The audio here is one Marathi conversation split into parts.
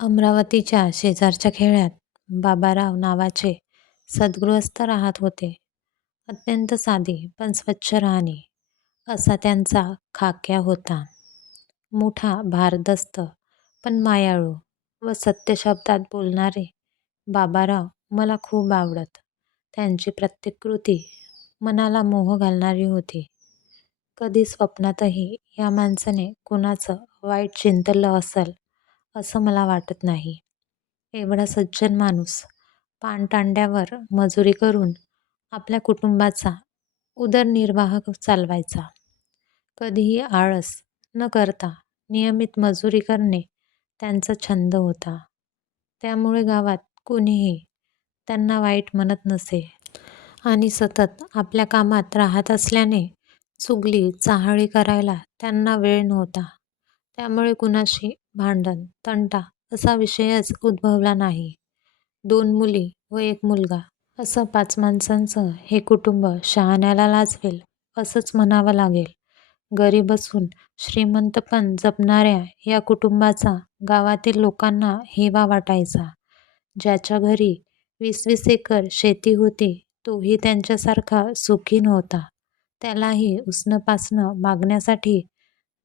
अमरावतीच्या शेजारच्या खेड्यात बाबाराव नावाचे सद्गृहस्थ राहत होते. अत्यंत साधी पण स्वच्छ राहणी असा त्यांचा खाक्या होता. मोठा भारदस्त पण मायाळू व सत्य शब्दात बोलणारे बाबाराव मला खूप आवडत. त्यांची प्रत्येक कृती मनाला मोह घालणारी होती. कधी स्वप्नातही या माणसाने कुणाचं वाईट चिंतलं असेल असं मला वाटत नाही. एवढा सज्जन माणूस पानतांड्यावर मजुरी करून आपल्या कुटुंबाचा उदरनिर्वाह चालवायचा. कधीही आळस न करता नियमित मजुरी करणे त्यांचा छंद होता. त्यामुळे गावात कुणीही त्यांना वाईट म्हणत नसे. आणि सतत आपल्या कामात राहत असल्याने चुगली चाहळी करायला त्यांना वेळ नव्हता. त्यामुळे कुणाशी भांडण तंटा असा विषयच उद्भवला नाही. दोन मुली व एक मुलगा असं पाच माणसांचं हे कुटुंब शहाण्याला लाजवेल असंच म्हणावं लागेल. गरीब असून श्रीमंतपण जपणाऱ्या या कुटुंबाचा गावातील लोकांना हेवा वाटायचा. ज्याच्या घरी वीस-वीस एकर शेती होती तोही त्यांच्यासारखा सुखी नव्हता. त्यालाही उसनं-पासनं मागण्यासाठी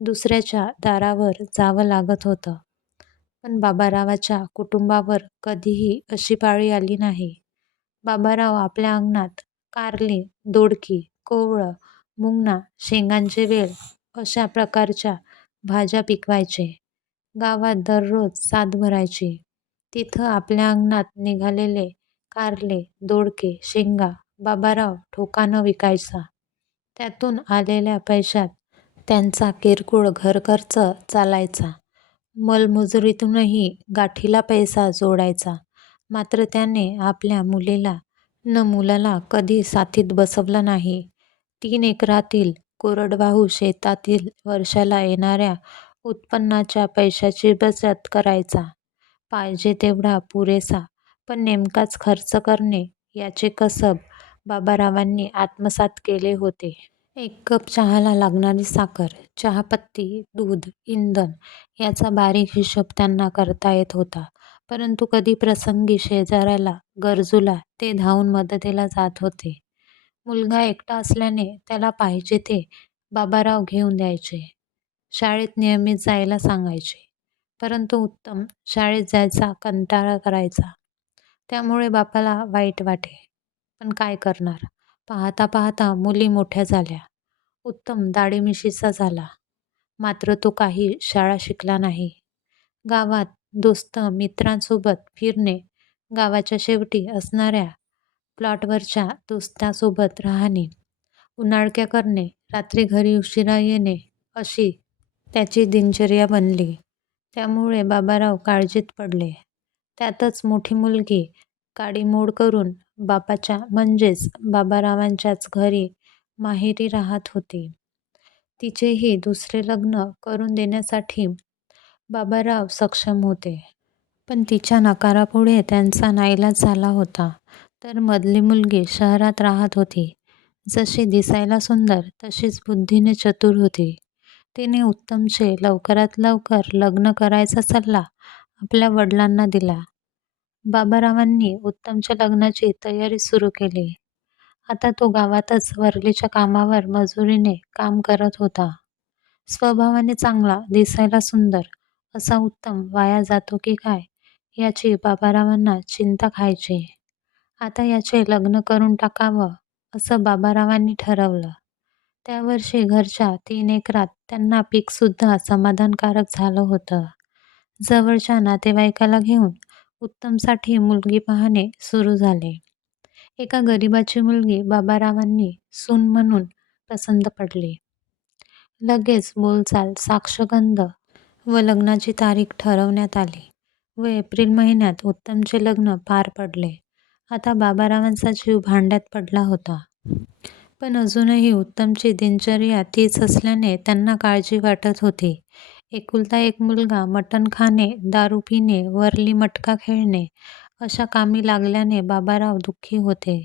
दुसऱ्याच्या दारावर जावं लागत होतं. पण बाबारावाच्या कुटुंबावर कधीही अशी पाळी आली नाही. बाबाराव आपल्या अंगणात कारली, दोडकी, कोवळं, मुंगणा, शेंगांचे वेल अशा प्रकारच्या भाज्या पिकवायचे. गावात दररोज सात भरायची. तिथं आपल्या अंगणात निघालेले कारले, दोडके, शेंगा बाबाराव ठोकानं विकायचा. त्यातून आलेल्या पैशात त्यांचा किरकोळ घरखर्च चालायचा. मलमजुरीतूनही गाठीला पैसा जोडायचा. मात्र त्याने आपल्या मुलीला न मुलाला कधी साथीत बसवलं नाही. तीन एकरातील कोरडवाहू शेतातील वर्षाला येणाऱ्या उत्पन्नाच्या पैशाची बचत करायचा. पाहिजे तेवढा पुरेसा पण नेमकाच खर्च करणे याचे कसब बाबारावांनी आत्मसात केले होते. एक कप चहाला लागणारी साखर, चहापत्ती, दूध, इंधन याचा बारीक हिशोब त्यांना करता येत होता. परंतु कधी प्रसंगी शेजाऱ्याला गरजूला ते धावून मदतीला जात होते. मुलगा एकटा असल्याने त्याला पाहिजे ते बाबाराव घेऊन द्यायचे. शाळेत नियमित जायला सांगायचे. परंतु उत्तम शाळेत जायचा कंटाळा करायचा. त्यामुळे बापाला वाईट वाटे. पण काय करणार? पाहता पाहता मुली मोठ्या झाल्या. उत्तम दाढीमिशीचा झाला. मात्र तो काही शाळा शिकला नाही. गावात दोस्त-मित्रांसोबत फिरणे, गावाच्या शेवटी असणाऱ्या प्लॉटवरच्या दोस्तासोबत राहणे, उनाडक्या करणे, रात्री घरी उशिरा येणे अशी त्याची दिनचर्या बनली. त्यामुळे बाबाराव काळजीत पडले. त्यातच मोठी मुलगी काडीमोड करून बापाच्या म्हणजेच बाबारावांच्याच घरी माहेरी राहत होती. तिचेही दुसरे लग्न करून देण्यासाठी बाबाराव सक्षम होते. पण तिच्या नकारापुढे त्यांचा नाईलाज झाला होता. तर मधली मुलगी शहरात राहत होती. जशी दिसायला सुंदर तशीच बुद्धीने चतुर होती. तिने उत्तमचे लवकरात लवकर लग्न करायचा सल्ला आपल्या वडिलांना दिला. बाबारावांनी उत्तमच्या लग्नाची तयारी सुरू केली. आता तो गावातच वरलीच्या कामावर मजुरीने काम करत होता. स्वभावाने चांगला, दिसायला सुंदर असा उत्तम वाया जातो की काय याची बाबारावांना चिंता खायची. आता याचे लग्न करून टाकावं असं बाबारावांनी ठरवलं. त्या वर्षी घरच्या तीन एकरात त्यांना पीकसुद्धा समाधानकारक झालं होतं. जवळच्या नातेवाईकाला घेऊन उत्तमसाठी मुलगी पाहणे सुरू झाले. एका गरिबाची मुलगी बाबारावांनी सून म्हणून पसंत पडली. लगेच बोलचाल, साक्षगंध व लग्नाची तारीख ठरवण्यात आली व एप्रिल महिन्यात उत्तमचे लग्न पार पडले. आता बाबारावांचा जीव भांड्यात पडला होता. पण अजूनही उत्तमची दिनचर्या तीच असल्याने त्यांना काळजी वाटत होती. एकुलता एक मुलगा मटण खाणे, दारू पिणे, वरली मटका खेळणे अशा कामी लागल्याने बाबाराव दुःखी होते.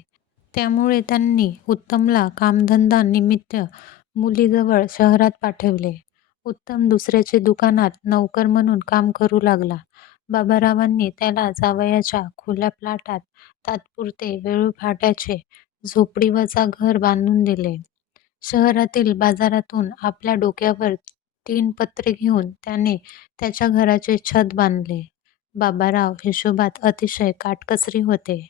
त्यामुळे त्यांनी उत्तमला कामधंदा निमित्त मुलीजवळ शहरात पाठविले. उत्तम दुसऱ्याचे दुकानात नोकर म्हणून काम करू लागला. बाबारावांनी त्याला जावयाच्या खुल्या प्लॉटात तात्पुरते वेळूभाड्याचे झोपडीवजा घर बांधून दिले. शहरातील बाजारातून आपल्या डोक्यावर तीन पत्रे घेऊन त्याने त्याच्या घराचे छत बांधले. बाबाराव हिशोबात अतिशय काटकसरी होते.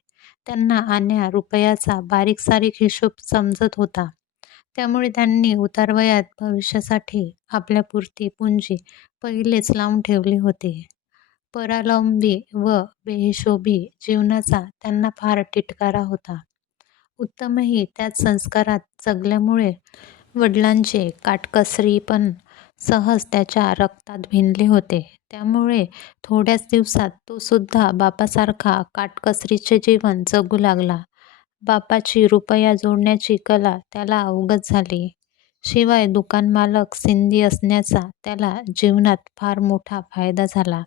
त्यांना आण्या रुपयाचा बारीकसारीक हिशोब समजत होता. त्यामुळे त्यांनी उतारवयात भविष्यासाठी आपल्यापुरती पुंजी पहिलेच लावून ठेवली होती. परावलंबी व बेहिशोबी जीवनाचा त्यांना फार तिटकारा होता. उत्तमही त्याच संस्कारात जगल्यामुळे वडिलांचे काटकसरीपण सहज त्याच्या रक्तात भिनले होते. त्यामुळे थोड्याच दिवसात तो सुद्धा बापासारखा काटकसरीचे जीवन जगू लागला. बापाची रुपया जोडण्याची कला त्याला अवगत झाली. शिवाय दुकानमालक सिंधी असण्याचा त्याला जीवनात फार मोठा फायदा झाला.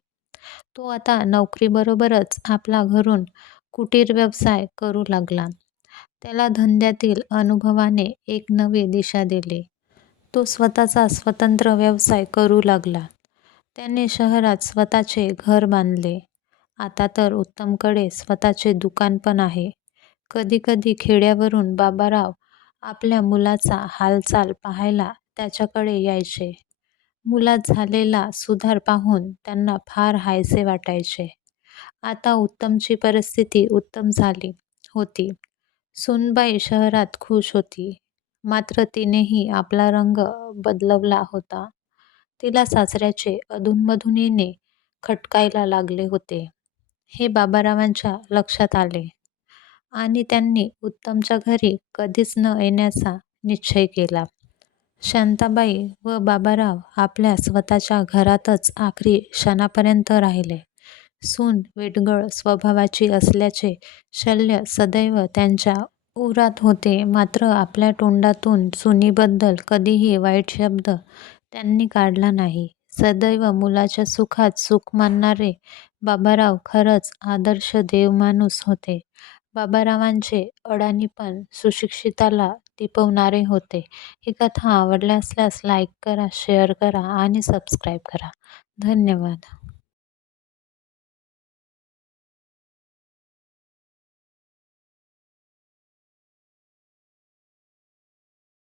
तो आता नोकरीबरोबरच आपला घरून कुटीर व्यवसाय करू लागला. त्याला धंद्यातील अनुभवाने एक नवी दिशा दिली. तो स्वतःचा स्वतंत्र व्यवसाय करू लागला. त्याने शहरात स्वतःचे घर बांधले. आता तर उत्तमकडे स्वतःचे दुकान पण आहे. कधीकधी खेड्यावरून बाबाराव आपल्या मुलाचा हालचाल पाहायला त्याच्याकडे यायचे. मुलात झालेला सुधार पाहून त्यांना फार हायसे वाटायचे. आता उत्तमची परिस्थिती उत्तम झाली होती. सुनबाई शहरात खुश होती. मात्र तिनेही आपला रंग बदलवला होता. तिला सासऱ्याचे अधूनमधून येणे खटकायला लागले होते. हे बाबारावांच्या लक्षात आले आणि त्यांनी उत्तमच्या घरी कधीच न येण्याचा निश्चय केला. शांताबाई व बाबाराव आपल्या स्वतःच्या घरातच आखरी क्षणापर्यंत राहिले. सून वेडगळ स्वभावाची असल्याचे शल्य सदैव त्यांच्या उरात होते मात्र आपल्या तोंडातून सुनीबद्दल कधीही वाईट शब्द त्यांनी काढला नाही. सदैव मुलाच्या सुखात सुख मानणारे बाबाराव खरंच आदर्श देवमाणूस होते. बाबारावांचे अडाणीपण सुशिक्षिताला टिपवणारे होते. ही कथा आवडल्या असल्यास लाईक करा, शेअर करा आणि सबस्क्राईब करा. धन्यवाद.